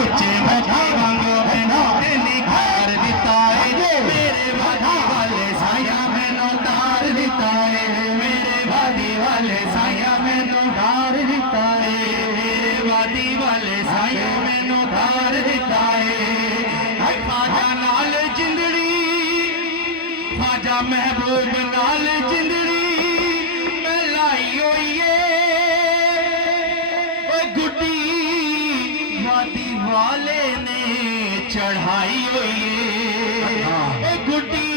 सुचे मजा वांगो मैनू ते निखार दिता है मेरे वादी वाले साया मैनू तार दिता है मेरे वादी वाले साया मैनू तार दिता है मेरे वादी वाले साया मैनू तार दिता है ख्वाजा नाल जिंदड़ी ख्वाजा महबूब नाल जिंदड़ी मैं लाई होई गुड्डी वादी वाले ने चढ़ाई हुई है गुड्डी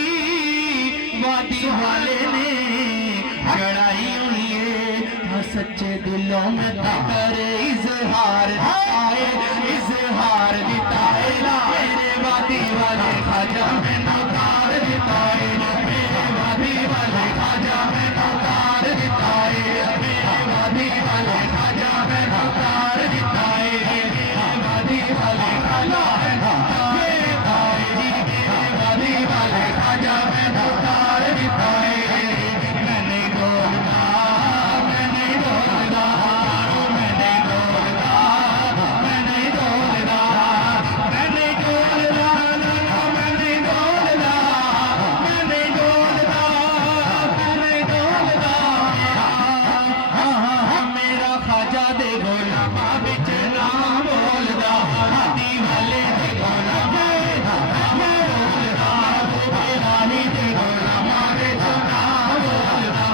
वादी वाले ने चढ़ाई हुई है सच्चे दिलों में कर इजहार दिता है मेरे वादी वाले ख्वाजा मैनू तार दिता है मेरे वादी वाले ख्वाजा मैनू तार दिता है मेरे वादी वाले ख्वाजा मैनू तार दिता है मेरे वादी वाले ख्वाजा मैनू तार दिता है मेरे वादी वाले ख्वाजा मैनू तार दिता है मैं नहीं डोलता मैं नहीं डोलता मैं नहीं डोलता मैं नहीं डोलता मैं नहीं डोलता मैं नहीं डोलता मैं नहीं डोलता मैं नहीं डोलता मेरा ख्वाजा दे गुलामा बिच ना बोलदा हादी वाले दे गुलामा बोलदा बेलाही दे गुलामा बिच ना बोलदा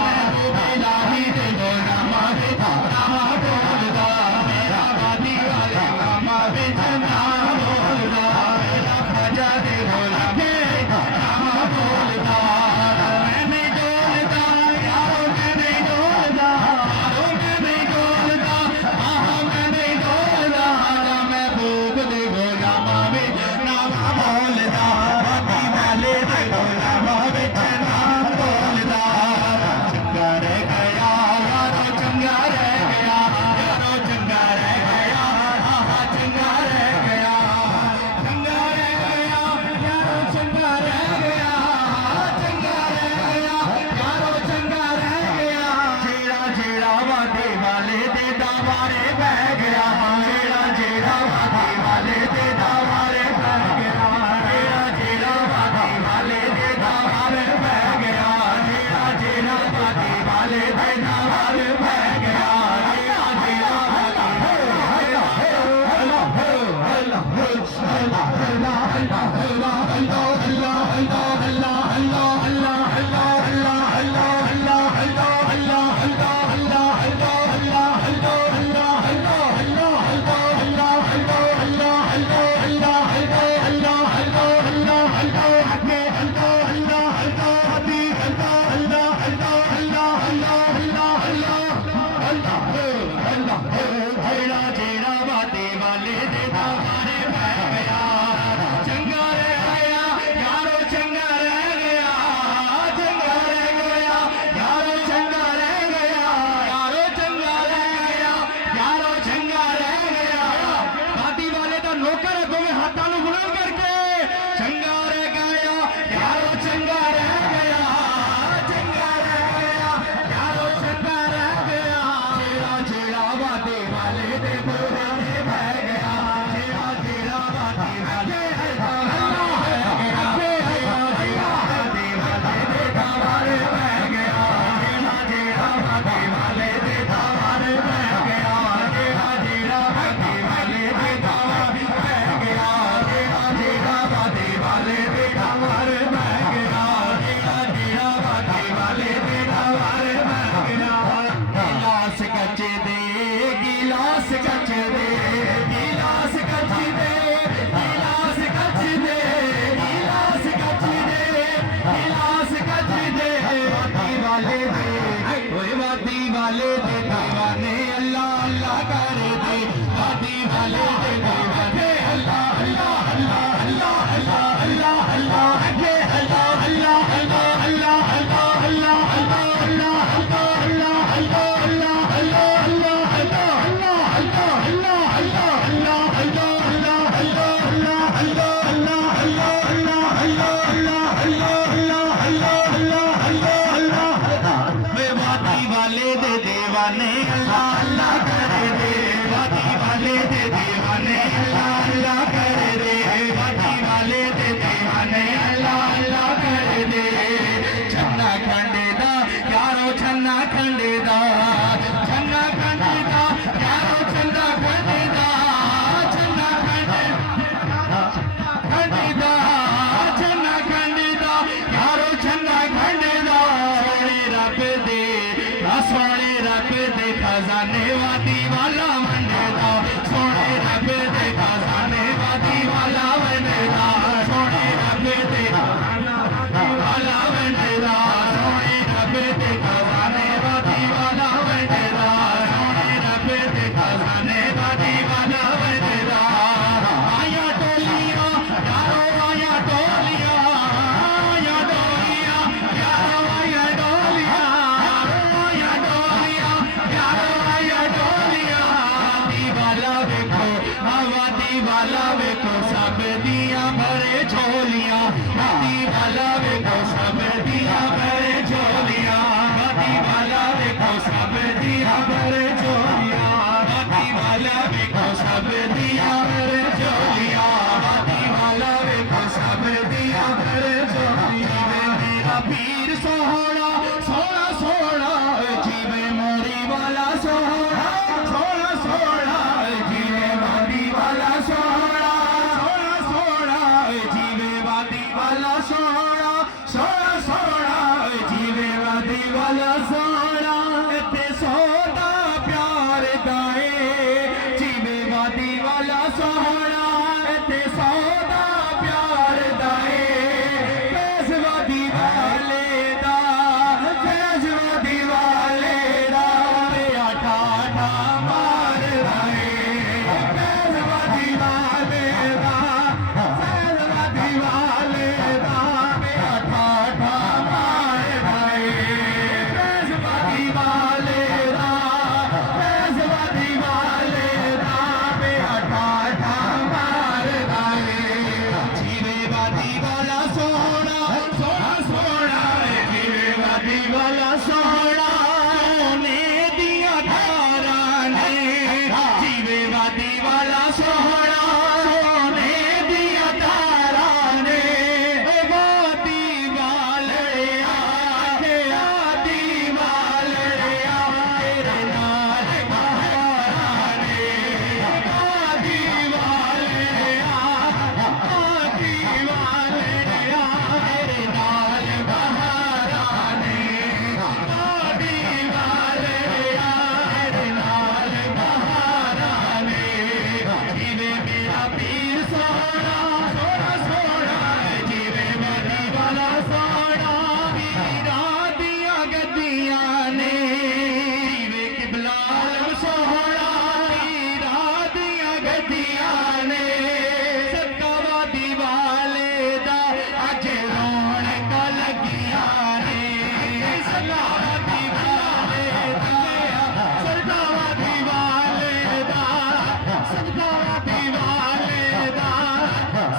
बेलाही दे गुलामा बिच ना बोलदा मेरा वादी वाले गुलामा बिच ना बोलदा मेरा ख्वाजा दे गुलामा ना बोलदा मैं नहीं डोलदा यारो मैं नहीं डोलदा यारो मैं नहीं डोलदा मैं नहीं डोलदा मैं भूख दे गुलामा बिच ना बोलदा वादी वाले दे गुलामा बिच ना बोलदा चंगा रह गया यारो चंगा रह गया यारो चंगा रह गया चंगा रह गया चंगा रह गया यारो चंगा रह गया चंगा रह गया यारो चंगा रह गया जेड़ा जेड़ा वादे वाले दे दावारे बह गया जेड़ा जेड़ा वादे वाले दे दावारे बह गया जेड़ा जेड़ा वादे वाले दे दावारे बह गया जेड़ा जेड़ा वादे वाले दे दावारे बह गया जेड़ा जेड़ा जेड़ा जेड़ा वादे वाले दे दावारे बह गया चंगा रह गया यारो चंगा रह गया चंगा रह गया यारो चंगा रह गया यारो चंगा रह गया यारो चंगा रह गया वादी वाले दा नौकर अगों में हाथां नूं बुलंद करके चंगा रह गया यारो चंगा रह गया चंगा रह गया यारो चंगा रह गया जेड़ा जेड़ा वादे वाले दे बुराने बह गया जेड़ा जेड़ा वादे वाले दे दावारे बह गया जेड़ा जेड़ा वादे वाले दे दावारे बह गया जेड़ा जेड़ा वादे वाले दे दावारे बह गया जेड़ा जेड़ा वादे वाले दे दावारे बह गया जेड़ा जेड़ा वादे वाले दे दावारे बह गया गिलास कच्चे दे गिलास कच्चे दे गिलास कच्चे दे गिलास कच्चे दे गिलास कच्चे दे गिलास कच्चे दे वादी वाले दे ओए वादी वाले दे दीवाने अल्लाह अल्लाह करे दे वादी वाले दे दीवाने अल्लाह अल्लाह अल्लाह अल्लाह अल्लाह अल्लाह अल्लाह अल्लाह अल्लाह अल्लाह अल्लाह अल्लाह अल्लाह अल्लाह वाले दे दीवाने अल्लाह अल्लाह करे दे वादी वाले दे दीवाने अल्लाह अल्लाह वाला वेखो सब दिया भरे झोलियां, हाथी वाला वेखो सब दिया भरे झोलियां, हाथी वाला वेखो सब दिया भरे झोलियां, हाथी वाला वेखो सब दिया भरे झोलियां, हाथी वाला वेखो सब दिया भरे झोलियां। मेरा पीर सोहना सोहना सोहना जीवे मोरी वाला सोहना सोहना सोहना जीवे वादी वाला सोहना सोहना सोहना जीवे वादी वाला सोहना सोहना सोहना जीवे वादी वाला सोहना ते सोदा प्यार गाए जीवे वादी वाला सोहना ते सोदा प्यार दाए फैज़वादी वाले दा फैज़वादी वाले दा आठा आठा मार दाए फैज़वादी वाले दा फैज़वादी वाले दा आठा आठा मार दाए फैज़वादी वाले दा फैज़वादी वाले दा आठा आठा मार दाए जीवे वादी वाला सोहना सोहना सोहना जीवे वादी वाला सोहना सोने दिया धारा ने जीवे वादी वाला सोहना सोने दिया धारा ने वादी वालड़िया आदि वालड़िया तेरे नाल बहारा ने आदि वालड़िया आदि वालड़िया तेरे नाल बहारा ने आदि वालड़िया तेरे नाल बहारा ने जीवे मेरा पीर सोहना सोहना सोहना जीवे वादी वाला सोहना पीरा दिया गद्दियां ने जीवे किबला आलम सोहना पीरा दिया गद्दियां ने सदका वादी वाले दा अज रौनक लगियां ने सदका वादी वाले दा सदका वादी वाले दा सदका वादी वाले दा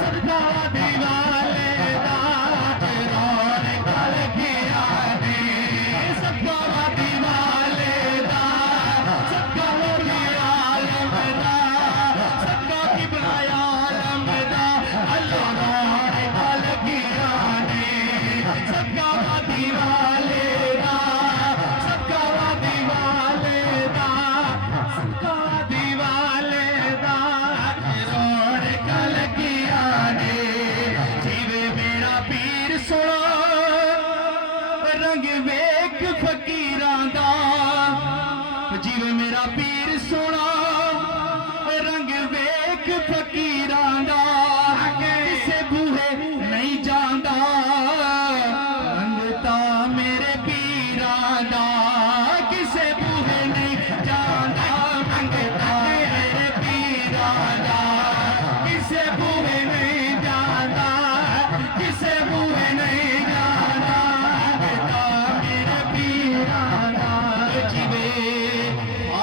सदका वादी वाले दा अज रौनक लगियां ने सदका वादी वाले दा सदका वादी आलम दा सदका किबला आलम दा अल्लाह रौनक लगियां ने सदका वादी वाले दा सदका वादी वाले दा सदका वादी वाले दा रौनक लगियां ने जीवे मेरा पीर सोना रंग वेख फकीरां दा जीवे मेरा पीर सोना रंग वेख फकीरां दा किसे बूहे नहीं जांदा रंग ता मेरे पीरां दा किसे बूहे नहीं जांदा रंग ता मेरे पीरां दा किसे बूहे नहीं जांदा किसे बूहे नहीं जांदा रंग ता मेरे पीरां दा जीवे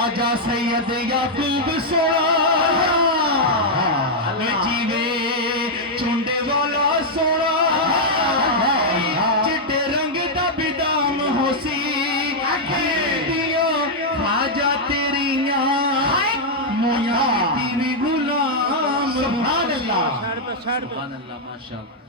आजा सैयद याकूब सोना जीवे चुंडे वाला सोना चिट्टे रंग दा बिदाम होसी दियो खाजा तेरियां मोया दी भी गुलाम सुभान अल्लाह सुभान अल्लाह माशाअल्लाह।